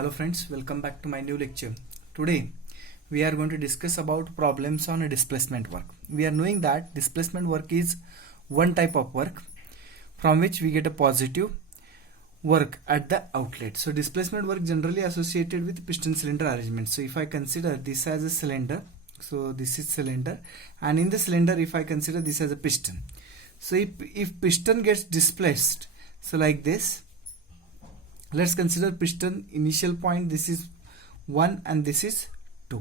Hello friends, welcome back to my new lecture. Today we are going to discuss about problems on a displacement work. We are knowing that displacement work is one type of work from which we get a positive work at the outlet. So displacement work generally associated with piston cylinder arrangement. So if I consider this as a cylinder, so this is cylinder, and in the cylinder if I consider this as a piston. So if piston gets displaced, so like this, let's consider piston initial point, this is 1 and this is 2.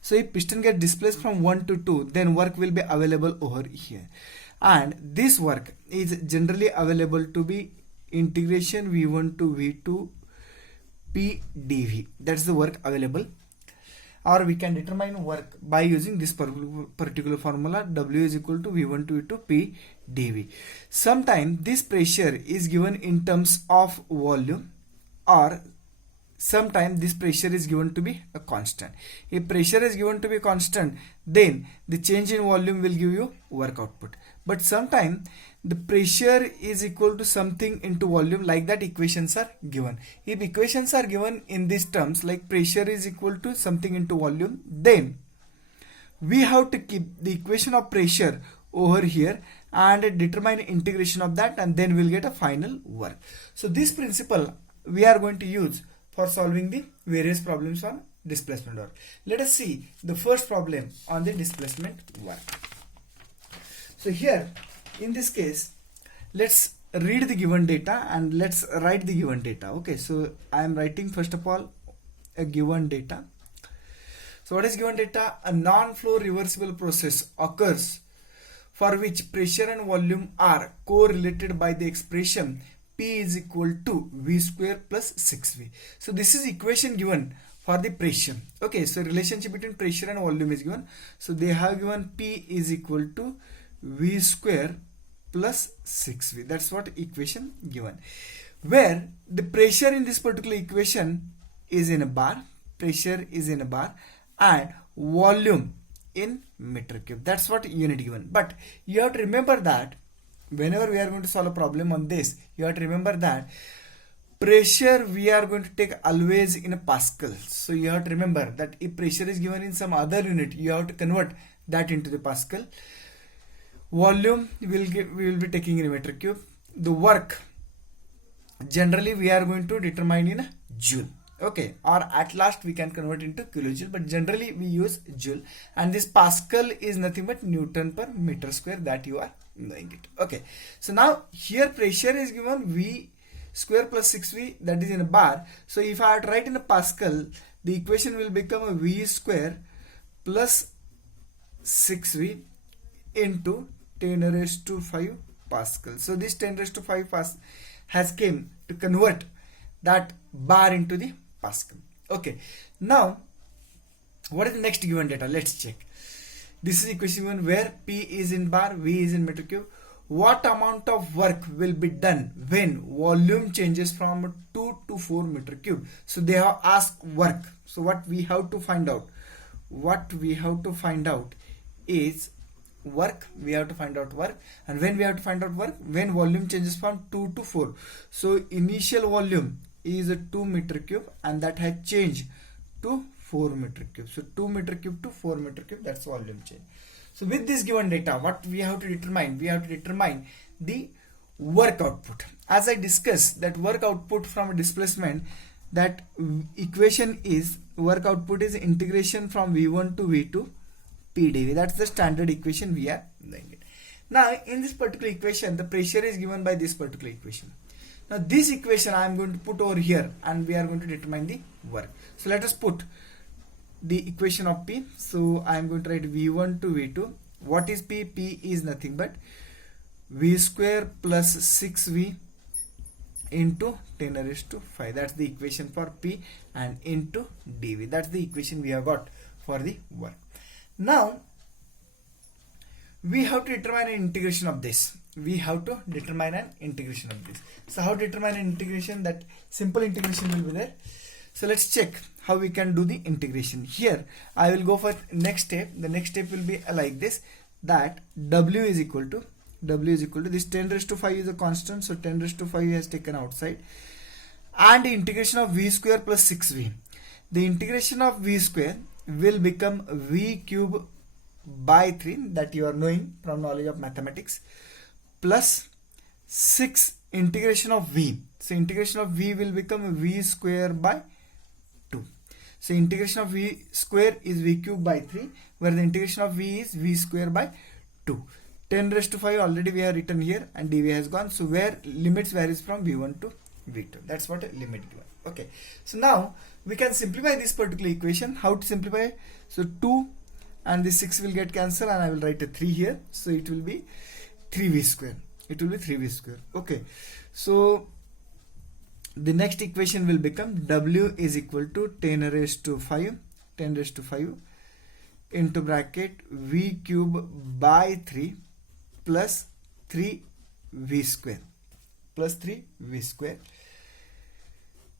So if piston get displaced from 1 to 2, then work will be available over here, and this work is generally available to be integration V1 to V2 P dV. That's the work available, or we can determine work by using this particular formula, W is equal to V1 to V2 P dV. Sometimes this pressure is given in terms of volume, or sometimes this pressure is given to be a constant. If pressure is given to be constant, then the change in volume will give you work output. But sometimes the pressure is equal to something into volume, like that equations are given. If equations are given in these terms, like pressure is equal to something into volume, then we have to keep the equation of pressure over here and determine integration of that, and then we'll get a final work. So this principle we are going to use for solving the various problems on displacement work. Let us see the first problem on the displacement work. So here in this case, let's read the given data and let's write the given data. Okay, so I am writing first of all a given data. So what is given data? A non-flow reversible process occurs for which pressure and volume are correlated by the expression P is equal to V square plus 6V. So this is equation given for the pressure. Okay, so relationship between pressure and volume is given. So they have given P is equal to V square plus 6V. That's what equation given. Where the pressure in this particular equation is in a bar, pressure is in a bar, and volume in meter cube. That's what unit given. But you have to remember that whenever we are going to solve a problem on this, you have to remember that pressure we are going to take always in a Pascal. So you have to remember that if pressure is given in some other unit, you have to convert that into the Pascal. Volume we will be taking in a meter cube. The work generally we are going to determine in a joule. Okay, or at last we can convert into kilojoule, but generally we use joule, and this Pascal is nothing but Newton per meter square, that you are knowing it. Okay, so now here pressure is given V square plus 6V, that is in a bar. So if I write in a Pascal, the equation will become a V square plus 6V into 10 raised to 5 Pascal. So this 10 raised to 5 has came to convert that bar into the Pascal. Okay, now what is the next given data? Let's check. This is equation given where P is in bar, V is in meter cube. What amount of work will be done when volume changes from 2 to 4 meter cube? So they have asked work. So what we have to find out? What we have to find out is work. We have to find out work. And when we have to find out work? When volume changes from 2 to 4. So initial volume is a 2 meter cube, and that has changed to 4 meter cube. So 2 meter cube to 4 meter cube, that's volume change. So with this given data, what we have to determine? We have to determine the work output. As I discussed, that work output from a displacement, that equation is work output is integration from V1 to V2 P dV. That's the standard equation we are doing it. Now in this particular equation, the pressure is given by this particular equation. Now this equation I am going to put over here, and we are going to determine the work. So let us put the equation of P. So I am going to write V1 to V2. What is P? P is nothing but V square plus 6V into 10 raised to 5. That's the equation for P, and into dV. That's the equation we have got for the work. Now we have to determine an integration of this. We have to determine an integration of this. So how to determine an integration? That simple integration will be there. So let's check how we can do the integration. Here I will go for next step. The next step will be like this, that W is equal to this 10 raised to 5 is a constant, so 10 raised to 5 has taken outside, and integration of v square plus 6v. The integration of v square will become v cube by 3, that you are knowing from knowledge of mathematics, plus 6 integration of v. So integration of v will become v square by 2. So integration of v square is v cube by 3, where the integration of v is v square by 2. 10 raised to 5 already we have written here, and dv has gone. So where limits varies from v1 to v2. That's what a limit given. Okay. So now we can simplify this particular equation. How to simplify? So 2 and the 6 will get cancelled, and I will write a 3 here. So it will be 3v square. It will be 3v square. Okay. So the next equation will become w is equal to 10 raised to 5 into bracket v cube by 3 plus 3v square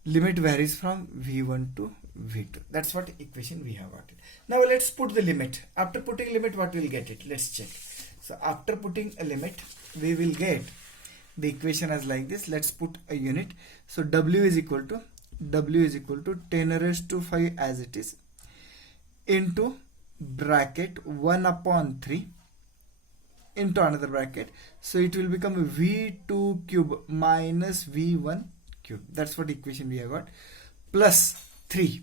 limit varies from v1 to v2. That's what equation we have got it. Now let's put the limit. After putting limit, what we'll get it? Let's check. So after putting a limit, we will get the equation as like this. Let's put a unit. So w is equal to 10 raised to 5 as it is, into bracket 1 upon 3 into another bracket. So it will become v2 cube minus v1 cube. That's what equation we have got, plus 3.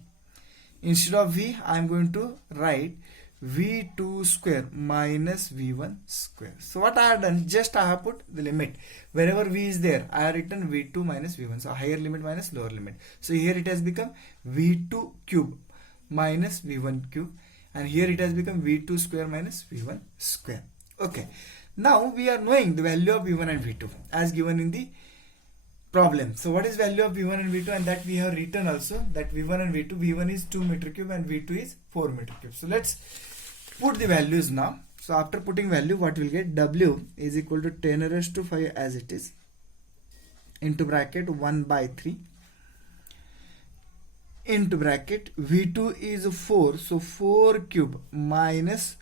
Instead of v, I am going to write v2 square minus v1 square. So what I have done, just I have put the limit. Wherever v is there, I have written v2 minus v1. So higher limit minus lower limit. So here it has become v2 cube minus v1 cube, and here it has become v2 square minus v1 square. Okay. Now we are knowing the value of v1 and v2 as given in the problem. So what is value of v1 and v2? And that we have written also, that v1 and v2, v1 is 2 meter cube and v2 is 4 meter cube. So let's put the values now. So after putting value, what we'll get? W is equal to 10 raised to 5 as it is, into bracket 1 by 3 into bracket v2 is 4, so 4 cube minus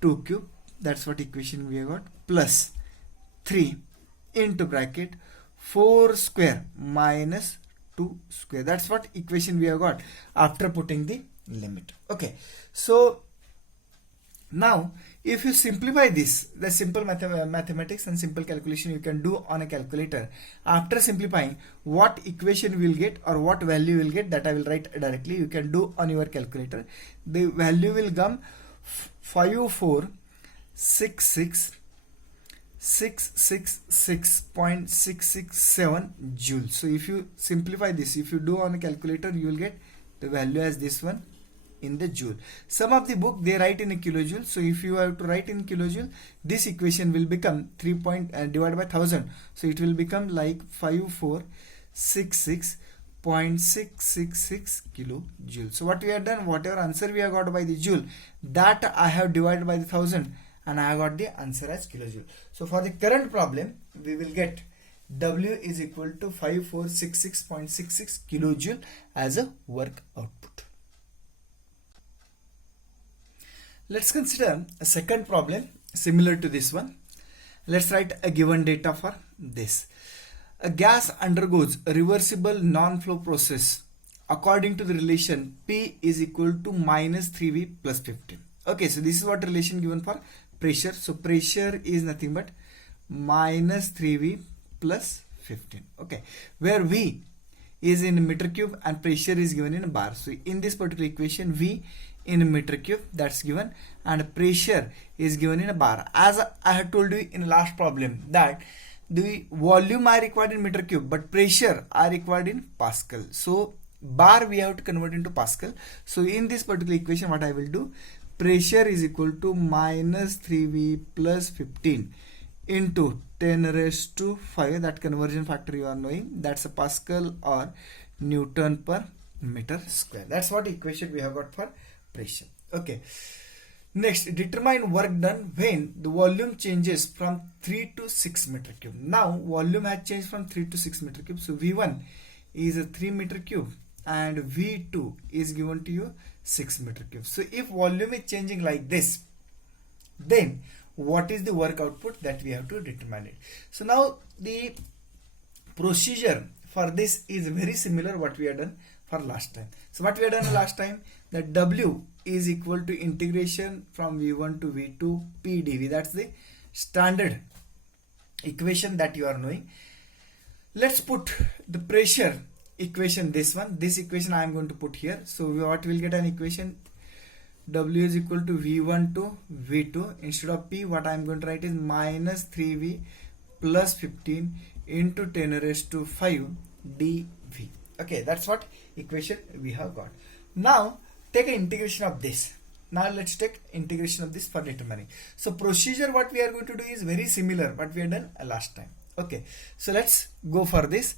2 cube. That's what equation we have got, plus 3 into bracket 4 square minus 2 square. That's what equation we have got after putting the limit. Okay. So now if you simplify this, the simple mathematics and simple calculation you can do on a calculator. After simplifying, what equation you will get or what value you will get, that I will write directly. You can do on your calculator. The value will come 54666.667 joules. So if you simplify this, if you do on a calculator, you will get the value as this one in the joule. Some of the book they write in a kilojoule. So if you have to write in kilojoule, this equation will become 3 divided by 1000. So it will become like 5466.666 kilojoule. So what we have done, whatever answer we have got by the joule, that I have divided by the 1000 and I have got the answer as kilojoule. So for the current problem, we will get W is equal to 5466.66 kilojoule as a work output. Let's consider a second problem similar to this one. Let's write a given data for this. A gas undergoes a reversible non-flow process according to the relation P is equal to minus 3V plus 15. Okay, so this is what relation given for pressure. So pressure is nothing but minus 3V plus 15. Okay, where V is in meter cube and pressure is given in bar. So in this particular equation, V in meter cube, that's given, and pressure is given in a bar. As I had told you in last problem, that the volume are required in meter cube but pressure are required in Pascal. So bar we have to convert into Pascal. So in this particular equation, what I will do, pressure is equal to minus 3V plus 15 into 10 raised to 5. That conversion factor you are knowing, that's a Pascal or Newton per meter square. That's what equation we have got for pressure. Okay. Next, determine work done when the volume changes from 3 to 6 meter cube. Now volume has changed from 3 to 6 meter cube. So V1 is a 3 meter cube and V2 is given to you 6 meter cube. So if volume is changing like this, then what is the work output, that we have to determine it. So now the procedure for this is very similar what we have done for last time. So what we have done last time, that W is equal to integration from V1 to V2 P dV. That's the standard equation that you are knowing. Let's put the pressure equation, this equation I am going to put here. So what will get an equation, W is equal to V1 to V2. Instead of P, what I am going to write is minus 3V plus 15 into 10 raised to 5 dV. Okay, that's what equation we have got. Now take an integration of this. Now let's take integration of this for determining. So procedure what we are going to do is very similar what we have done last time. Okay, so let's go for this,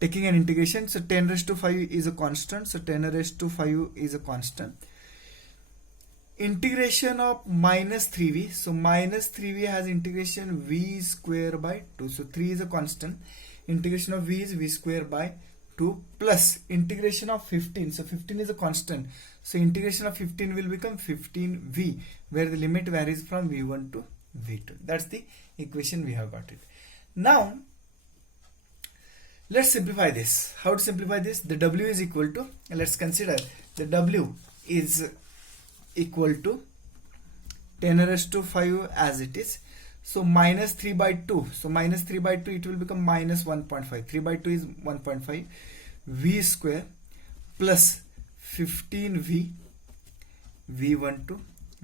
taking an integration. So 10 raised to 5 is a constant, so 10 raised to 5 is a constant. Integration of minus 3v, so minus 3v has integration v square by 2, so 3 is a constant, integration of v is v square by 2 plus integration of 15, so 15 is a constant, so integration of 15 will become 15v, where the limit varies from v1 to v2. That's the equation we have got it. Now let's simplify this. How to simplify this? The W is equal to, let's consider the W is equal to 10 raised to 5 as it is. So minus 3 by 2. So minus 3 by 2 it will become minus 1.5. 3 by 2 is 1.5. V square plus 15V V1 to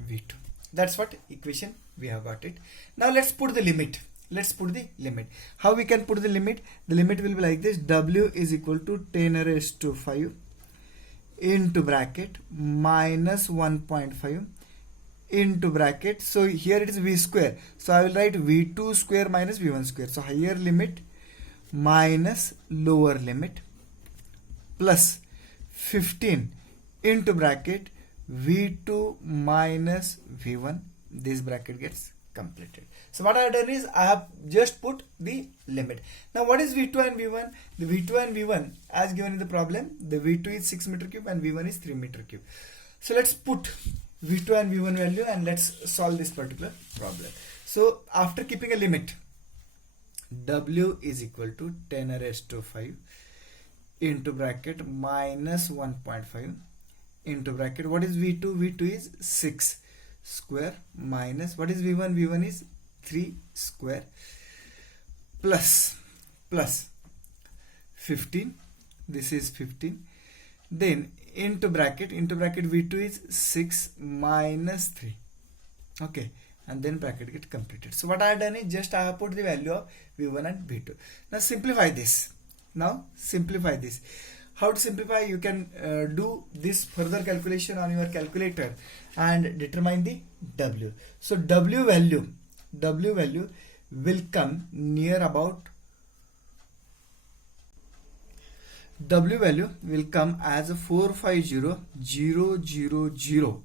V2. That's what equation we have got it. Now let's put the limit. Let's put the limit. How we can put the limit? The limit will be like this. W is equal to 10 raised to 5 into bracket minus 1.5 into bracket. So here it is V square. So I will write V2 square minus V1 square. So higher limit minus lower limit plus 15 into bracket V2 minus V1. This bracket gets completed. So what I have done is I have just put the limit. Now what is V2 and V1? The V2 and V1 as given in the problem, the V2 is 6 meter cube and V1 is 3 meter cube. So let's put V2 and V1 value and let's solve this particular problem. So after keeping a limit, W is equal to 10 raised to 5 into bracket minus 1.5 into bracket. What is V2? V2 is 6 square minus, what is V1? V1 is 3 square plus 15, this is 15, then into bracket V2 is 6 minus 3, okay, and then bracket get completed. So what I have done is just I have put the value of V1 and V2. Now simplify this. How to simplify? You can do this further calculation on your calculator and determine the W. So W value will come near about, W value will come as 450,000 joule.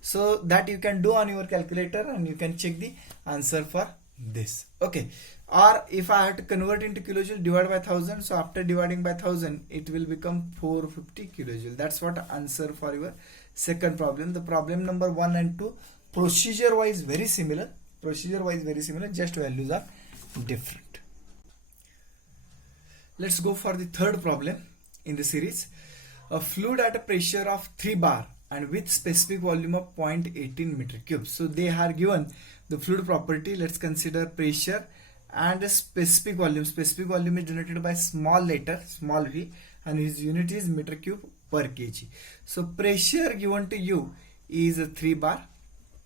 So that you can do on your calculator and you can check the answer for this. Okay. Or if I have to convert into kilojoule, divide by 1000. So after dividing by 1000, it will become 450 kilojoule. That's what answer for your second problem. The problem number 1 and 2 procedure wise very similar. Just values are different. Let's go for the third problem in the series. A fluid at a pressure of 3 bar and with specific volume of 0.18 meter cube. So they are given the fluid property. Let's consider pressure and a specific volume. Specific volume is denoted by small letter, small v, and its unit is meter cube per kg. So pressure given to you is 3 bar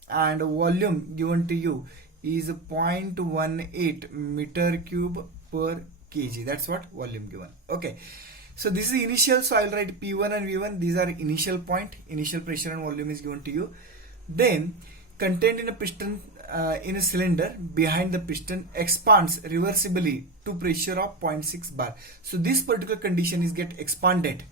and volume given to you is 0.18 meter cube per kg. That's what volume given. Okay. So this is initial. So I will write P1 and V1. These are initial point. Initial pressure and volume is given to you. Then contained in a piston in a cylinder behind the piston expands reversibly to pressure of 0.6 bar. So this particular condition is get expanded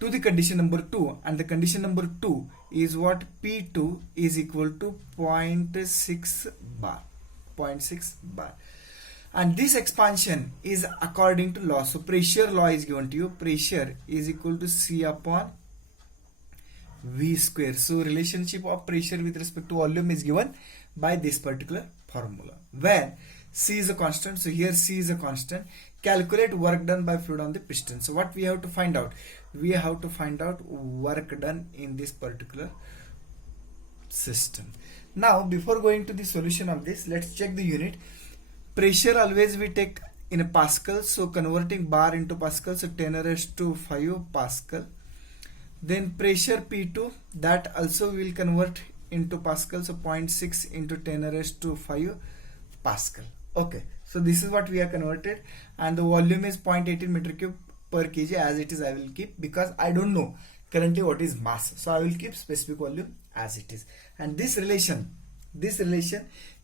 to the condition number 2, and the condition number 2 is what? P2 is equal to 0.6 bar. 0.6 bar. And this expansion is according to law. So pressure law is given to you. Pressure is equal to C upon V square. So relationship of pressure with respect to volume is given by this particular formula, where C is a constant, so here C is a constant. Calculate work done by fluid on the piston. So what we have to find out? We have to find out work done in this particular system. Now before going to the solution of this, let's check the unit. Pressure always we take in a Pascal, so converting bar into Pascal, so 10 raised to 5 Pascal. Then pressure P2, that also will convert into Pascal, so 0.6 into 10 raised to 5 Pascal. Okay, so this is what we are converted, and the volume is 0.18 meter cube per kg. As it is, I will keep, because I don't know currently what is mass, so I will keep specific volume as it is. And this relation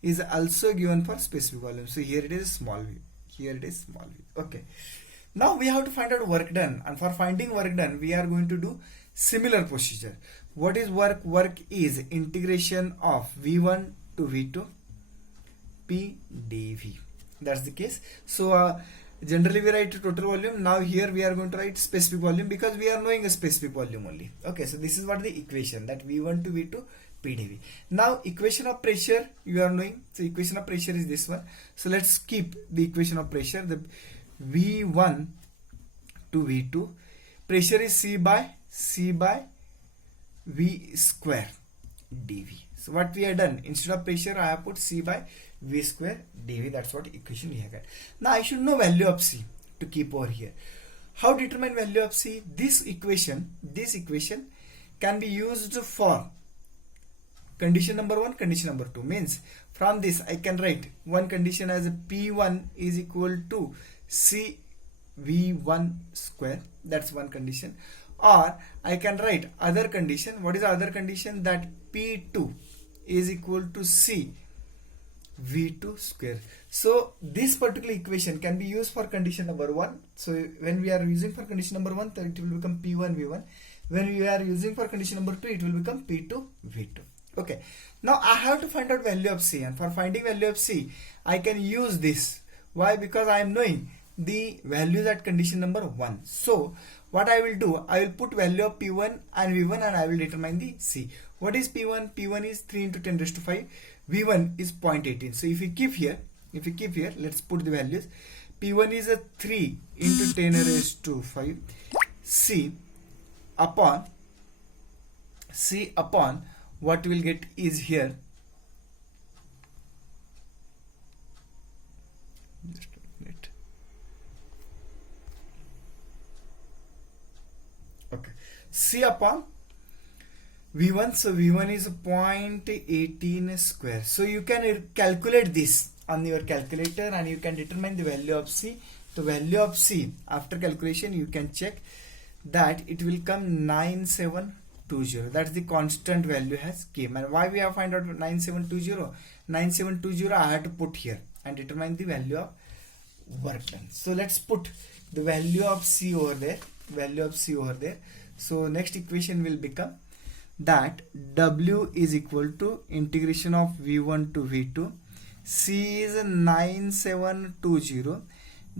is also given for specific volume. So here it is small v, here it is small v. Okay, now we have to find out work done, and for finding work done we are going to do similar procedure. What is work? Work is integration of V1 to V2 P dV. That's the case. So generally we write total volume. Now here we are going to write specific volume, because we are knowing a specific volume only. Okay, so this is what the equation, that V1 to V2 P dV. Now equation of pressure you are knowing. So equation of pressure is this one. So let's keep the equation of pressure. The V1 to V2, pressure is C by V square dV. So what we have done, instead of pressure I have put C by V square dV. That's what equation we have got. Now I should know value of C to keep over here. How determine value of C? This equation can be used for condition number 1, condition number 2. Means from this I can write one condition as a P1 is equal to C V1 square. That's one condition. Or I can write other condition. What is the other condition? That P2 is equal to C V2 square. So this particular equation can be used for condition number 1. So when we are using for condition number 1, then it will become P1 V1. When we are using for condition number 2, it will become P2 V2. Okay. Now I have to find out value of C, and for finding value of C, I can use this. Why? Because I am knowing the values at condition number 1. So what I will do, I will put value of P1 and V1, and I will determine the C. What is P1? P1 is 3 into 10 raised to 5. V1 is 0.18. So if you keep here, let's put the values. P1 is a 3 into 10 raised to 5. C upon what we will get is here. Just a minute. Okay. C upon V1. So V1 is 0.18 square. So you can calculate this on your calculator, and you can determine the value of C. The value of C after calculation you can check that it will come 9720. That's the constant value has came. And why we have find out 9720? 9720 I have to put here and determine the value of work done. So let's put the value of C over there. So next equation will become that W is equal to integration of V1 to V2. C is 9720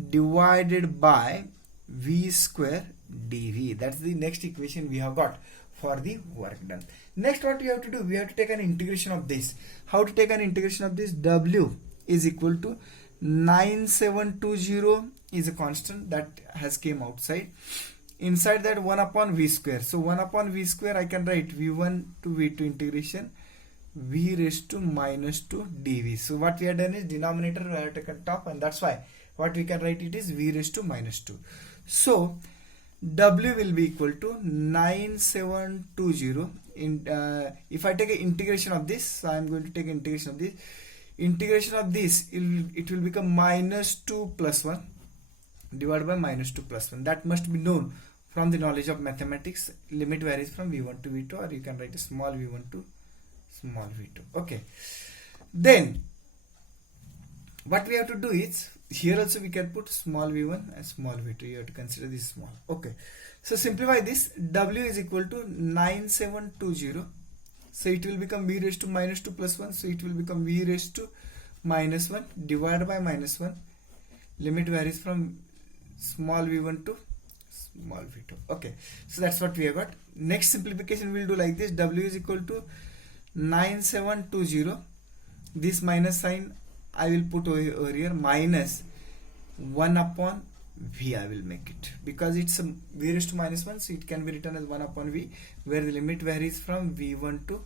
divided by V square dV. That's the next equation we have got for the work done. Next, what we have to do, we have to take an integration of this. How to take an integration of this? W is equal to 9720 is a constant that has came outside. Inside that 1 upon V square. So 1 upon V square I can write V1 to V2 integration V raised to minus 2 dV. So what we have done is denominator we have taken top, and that's why what we can write it is V raised to minus 2. So W will be equal to 9720 if I take an integration of this, so I am going to take integration of this. It will become minus 2 plus 1 divided by minus 2 plus 1. That must be known from the knowledge of mathematics. Limit varies from V1 to V2, or you can write a small v1 to small v2. Okay. Then what we have to do is, here also we can put small v1 and small v2. You have to consider this small. Okay. So simplify this. W is equal to 9720. So it will become V raised to minus 2 plus 1. So it will become V raised to minus 1 divided by minus 1. Limit varies from small v1 to small v2. Okay. So that's what we have got. Next simplification we'll do like this. W is equal to 9720. This minus sign I will put over here minus 1 upon V. I will make it because it's a V raised to minus 1, so it can be written as 1 upon V, where the limit varies from V1 to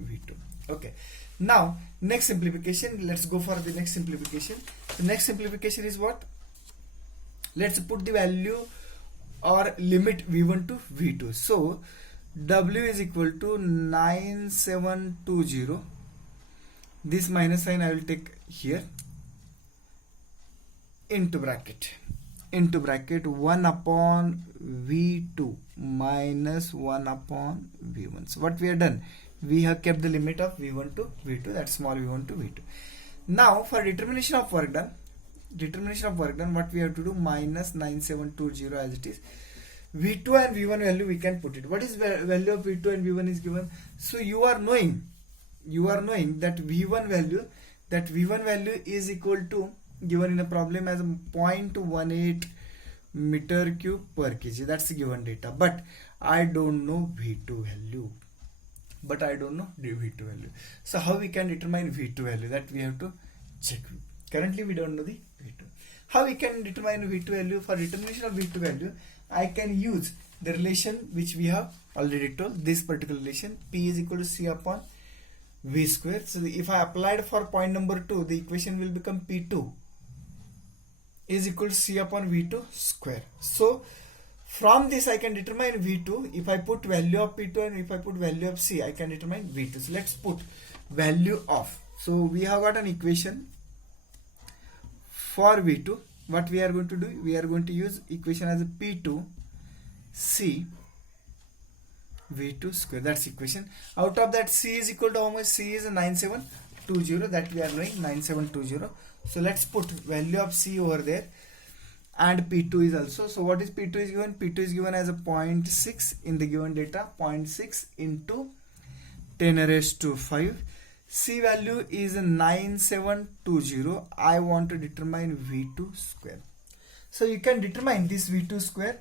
V2. Okay, now next simplification. Let's go for the next simplification. The next simplification is what? Let's put the value or limit V1 to V2. So W is equal to 9720. This minus sign I will take here, into bracket 1 upon V2 minus 1 upon V1. So what we have done, we have kept the limit of V1 to V2, that's small v1 to V2. Now for determination of work done, what we have to do, minus 9720 as it is. V2 and V1 value we can put it. What is value of V2 and V1 is given? So you are knowing that V1 value is equal to, given in a problem as 0.18 meter cube per kg. That's the given data, but I don't know V2 value. So how we can determine V2 value? That we have to check. Currently we don't know the V2. How we can determine V2 value? For determination of V2 value, I can use the relation which we have already told. This particular relation, P is equal to C upon V square. So if I applied for point number 2, the equation will become P2 is equal to C upon V2 square. So from this I can determine V2. If I put value of P2 and if I put value of C, I can determine V2. So let's put value of. So we have got an equation for V2. What we are going to do, we are going to use equation as a P2 C V2 square. That's equation. Out of that, C is equal to how much? C is 9720, that we are knowing, 9720. So let's put value of C over there, and P2 is also. So what is P2 is given? P2 is given as a 0.6 in the given data, 0.6 into 10 raised to 5. C value is 9720. I want to determine V2 square. So you can determine this V2 square,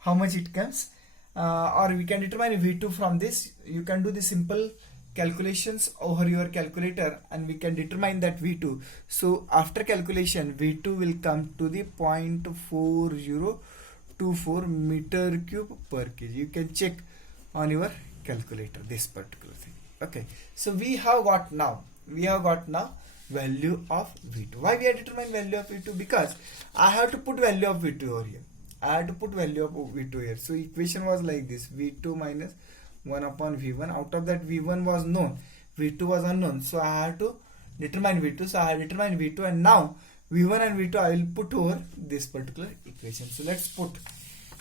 how much it comes, or we can determine V2 from this. You can do the simple calculations over your calculator and we can determine that V2. So after calculation, V2 will come to the 0.4024 meter cube per kg. You can check on your calculator this particular thing. Okay, so we have got now value of V2. Why we are determining value of V2? Because I have to put value of V2 over here. So equation was like this: V2 minus 1 upon V1. Out of that, V1 was known, V2 was unknown. So I have to determine V2. So I have determined V2, and now V1 and V2 I will put over this particular equation. So let's put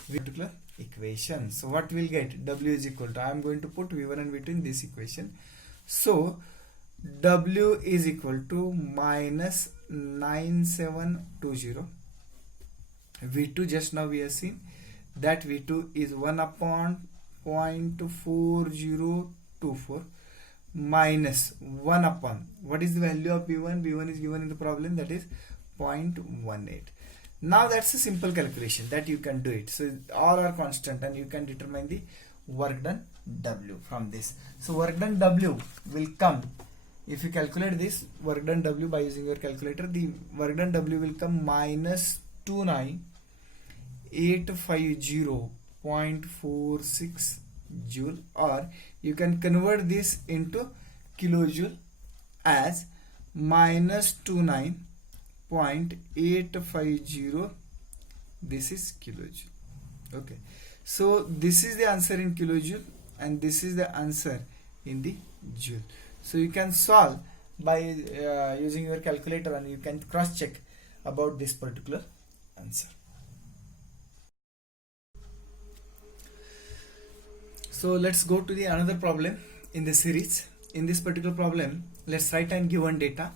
particular equation. So what we'll get, W is equal to, I am going to put V1 and V2 in this equation. So W is equal to minus 9720. V2, just now we have seen that V2 is 1 upon 0.4024 minus 1 upon, what is the value of V1? V1 is given in the problem, that is 0.18. Now that's a simple calculation that you can do it. So all are constant and you can determine the work done W from this. So work done W will come, if you calculate this work done W by using your calculator, the work done W will come minus 29850.46 joule, or you can convert this into kilojoule as minus 29.850. This is kilojoule. Okay, so this is the answer in kilojoule and this is the answer in the joule. So you can solve by using your calculator and you can cross check about this particular answer. So let's go to the another problem in the series. In this particular problem, let's write and given data.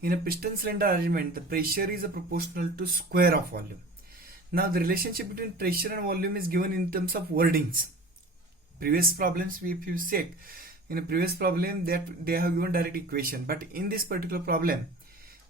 In a piston cylinder arrangement, the pressure is proportional to square of volume. Now the relationship between pressure and volume is given in terms of wordings. Previous problems, if you check, in a previous problem that they have given direct equation, but in this particular problem,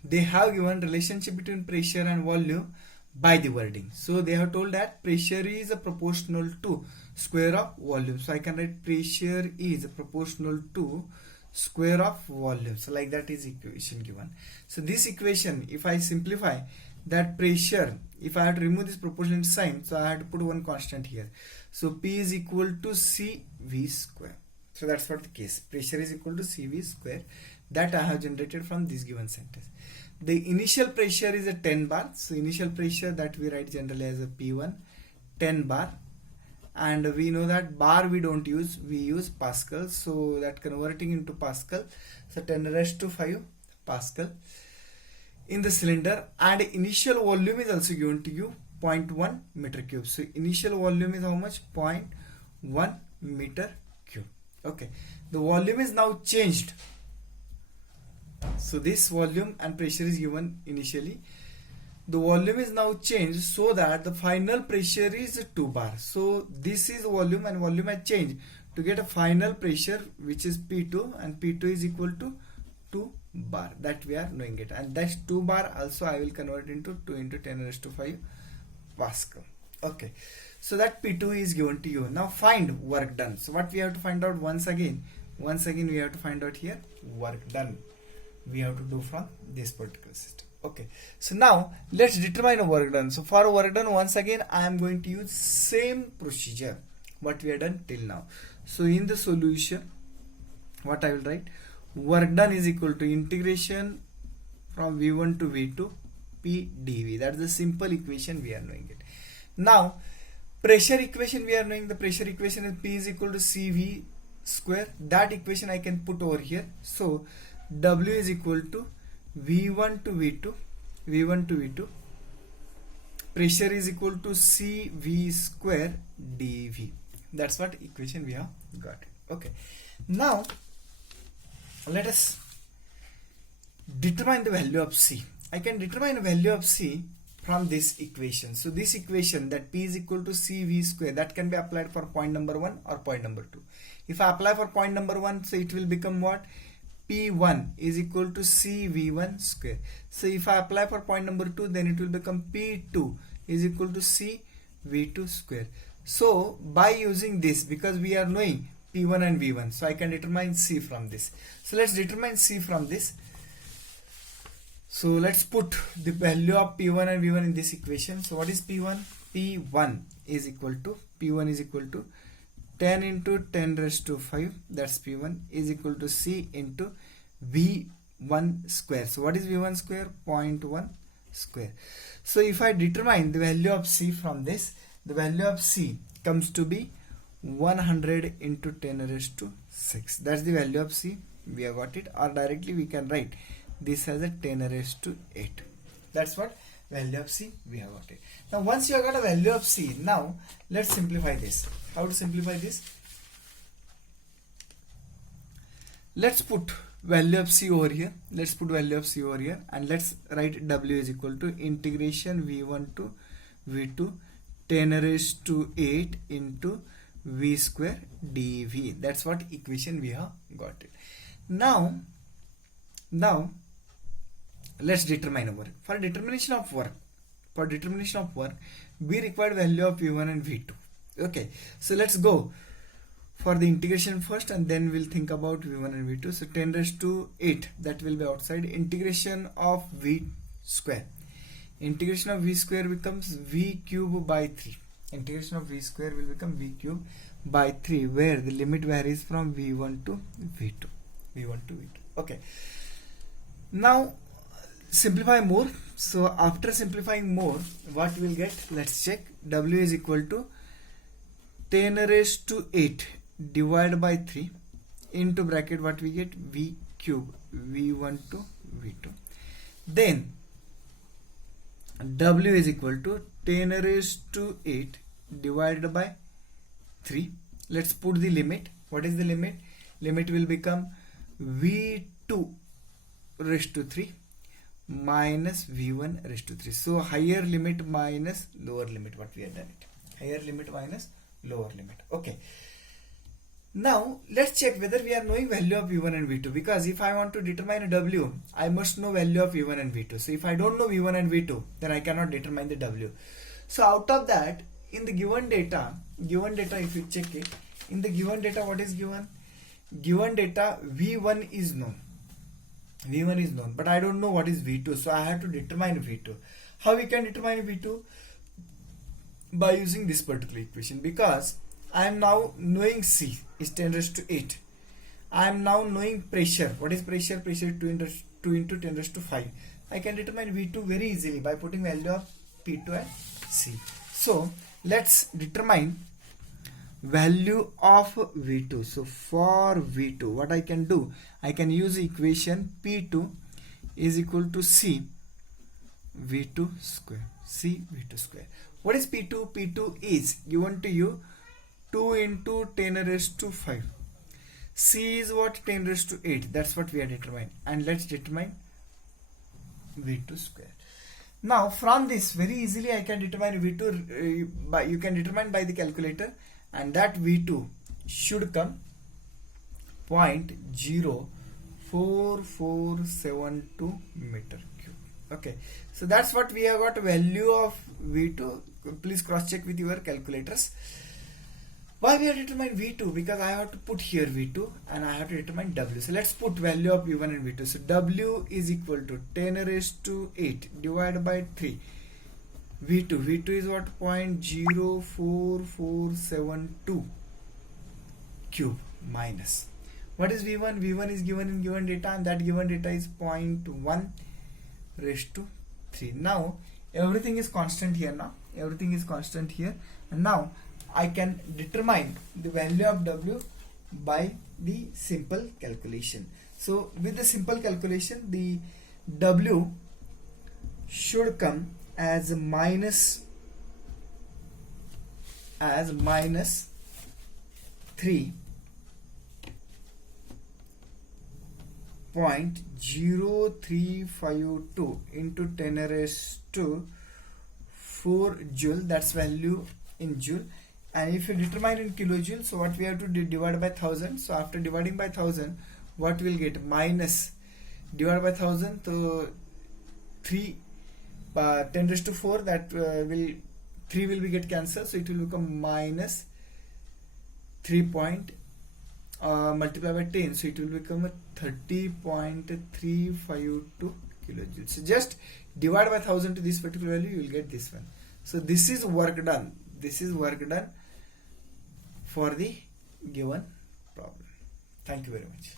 they have given relationship between pressure and volume by the wording. So they have told that pressure is proportional to square of volume. So I can write pressure is proportional to square of volume. So like that is equation given. So this equation, if I simplify that pressure, if I have to remove this proportionate sign, so I have to put one constant here. So P is equal to CV square. So that's what the case. Pressure is equal to CV square that I have generated from this given sentence. The initial pressure is a 10 bar. So initial pressure that we write generally as a P1, 10 bar. And we know that bar we don't use, we use Pascal. So that converting into Pascal, so 10 raised to 5 Pascal in the cylinder, and initial volume is also given to you 0.1 meter cube. So initial volume is how much? 0.1 meter cube. Okay, the volume is now changed. So this volume and pressure is given initially. The volume is now changed so that the final pressure is 2 bar. So this is volume and volume has changed to get a final pressure which is P2, and P2 is equal to 2 bar, that we are knowing it, and that's 2 bar also I will convert into 2 into 10 raised to 5 Pascal. Okay, so that P2 is given to you. Now find work done. So what we have to find out once again we have to find out here work done. We have to do from this particular system. Okay, so now let's determine work done. So for work done, once again I am going to use same procedure what we have done till now. So in the solution, what I will write, work done is equal to integration from V1 to V2 P dV. That's the simple equation we are knowing it. Now pressure equation we are knowing, the pressure equation is P is equal to CV square. That equation I can put over here. So W is equal to V1 to V2, pressure is equal to CV square dV. That's what equation we have got. Okay, now let us determine the value of C. I can determine the value of C from this equation. So this equation, that P is equal to CV square, that can be applied for point number 1 or point number 2. If I apply for point number 1, so it will become what? P1 is equal to CV1 square. So if I apply for point number 2, then it will become P2 is equal to CV2 square. So by using this, because we are knowing P1 and V1, so I can determine C from this. So let's determine C from this. So let's put the value of P1 and V1 in this equation. So what is P1? P1 is equal to 10 into 10 raised to 5, that's P1, is equal to C into V1 square. So what is V1 square? 0.1 square. So if I determine the value of C from this, the value of C comes to be 100 into 10 raised to 6. That's the value of C. We have got it. Or directly we can write this as a 10 raised to 8. That's what value of C we have got it. Now once you have got a value of C, now let's simplify this. How to simplify this? Let's put value of C over here. Let's put value of C over here, and let's write W is equal to integration V1 to V2 10 raised to 8 into V square dV. That's what equation we have got it. Now let's determine work. For determination of work, we require value of V1 and V2. Okay, so let's go for the integration first, and then we'll think about V1 and V2. So 10 raised to 8, that will be outside. Integration of V square. Integration of V square becomes V cube by 3. Integration of V square will become V cube by 3, where the limit varies from V1 to V2. Okay. Now simplify more. So after simplifying more, what we'll get? Let's check. W is equal to 10 raised to 8 divided by 3 into bracket, what we get? V cube V1 to V2. Then W is equal to 10 raised to 8 divided by 3. Let's put the limit. What is the limit? Limit will become V2 raised to 3 minus V1 raised to 3. So higher limit minus lower limit, what we have done it. Higher limit minus lower limit. Okay. Now let's check whether we are knowing value of V1 and V2, because if I want to determine a W, I must know value of V1 and V2. So if I don't know V1 and V2, then I cannot determine the W. So out of that, in the given data, if you check it, in the given data, what is given? given data V1 is known. V1 is known, but I don't know what is V2, so I have to determine V2. How we can determine V2? By using this particular equation, because I am now knowing C is 10 raised to 8. I am now knowing pressure. What is pressure? Pressure is 2 into 10 raised to 5. I can determine V2 very easily by putting value of P2 and C. So let's determine value of V2. So for V2, what I can do, I can use equation P2 is equal to C V2 square. C V2 square. What is P2? P2 is given to you 2 into 10 raised to 5. C is what? 10 raised to 8. That's what we are determining. And let's determine V2 square. Now from this very easily I can determine V2 you can determine by the calculator, and that V2 should come 0.04472 meter cube. Okay, so that's what we have got value of V2. Please cross check with your calculators. Why we have determined V2? Because I have to put here V2 and I have to determine W. So let's put value of V1 and V2. So W is equal to 10 raised to 8 divided by 3. V2 is what? 0.04472 cube minus. What is V1? V1 is given in given data, and that given data is 0.1 raised to 3. Now everything is constant here. And now I can determine the value of W by the simple calculation. So with the simple calculation, the W should come as minus 3.0352 into 10 raised to 4 joule. That's value in joule. And if you determine in kilojoule, so what we have to do, divide by 1000. So after dividing by 1000, what we'll get? Minus divided by 1000, so 3 10 raised to 4, that 3 will be get cancelled, so it will become minus 3 multiplied by 10, so it will become a 30.352 kilojoules. So just divide by 1000 to this particular value, you will get this one. So this is work done. For the given problem. Thank you very much.